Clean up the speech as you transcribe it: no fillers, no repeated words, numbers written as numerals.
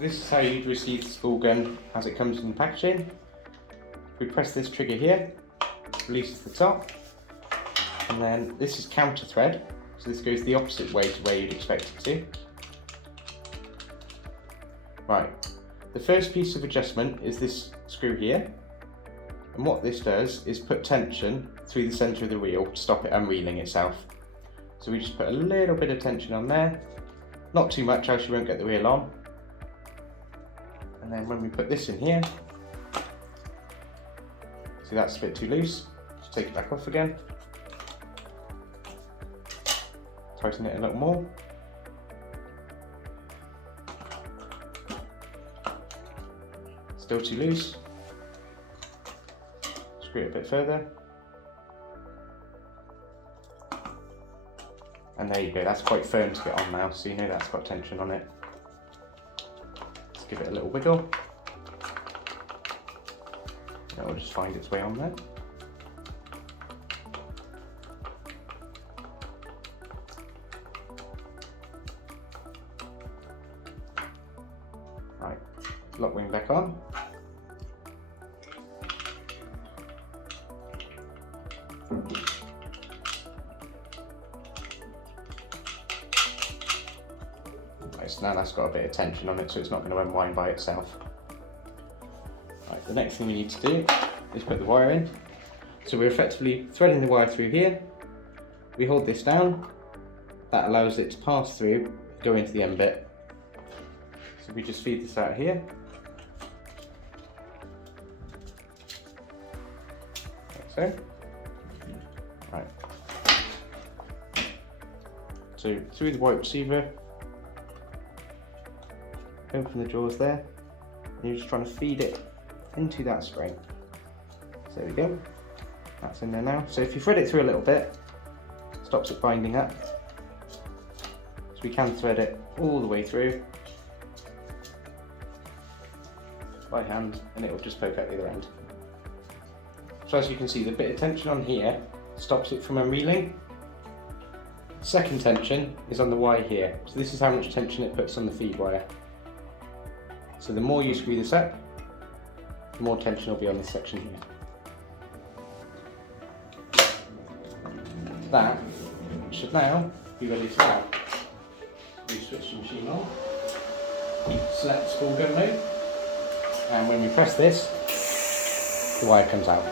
This is how you'd receive the spool gun as it comes in the packaging. We press this trigger here, releases the top, and then this is counter thread, so this goes the opposite way to where you'd expect it to. Right, the first piece of adjustment is this screw here, and what this does is put tension through the centre of the reel to stop it unreeling itself. So we just put a little bit of tension on there, not too much else you won't get the reel on. And then when we put this in here, see that's a bit too loose, just take it back off again, tighten it a little more. Still too loose, screw it a bit further, and there you go, that's quite firm to get on now, so you know that's got tension on it. Let's give it a little wiggle. It will just find its way on there. Right, lock wing back on. Right, so now that's got a bit of tension on it, so it's not going to unwind by itself. Right, the next thing we need to do is put the wire in. So we're effectively threading the wire through here. We hold this down. That allows it to pass through, go into the end bit. So we just feed this out here. Like so. Right. So through the white receiver, open the drawers there, and you're just trying to feed it into that spring. So there we go, that's in there now. So if you thread it through a little bit, stops it binding up. So we can thread it all the way through by hand, and it will just poke out the other end. So as you can see, the bit of tension on here stops it from unreeling. Second tension is on the wire here. So this is how much tension it puts on the feed wire. So the more you screw this up, the more tension will be on this section here. That should now be ready to go. We switch the machine on, select spool gun mode, and when we press this, the wire comes out.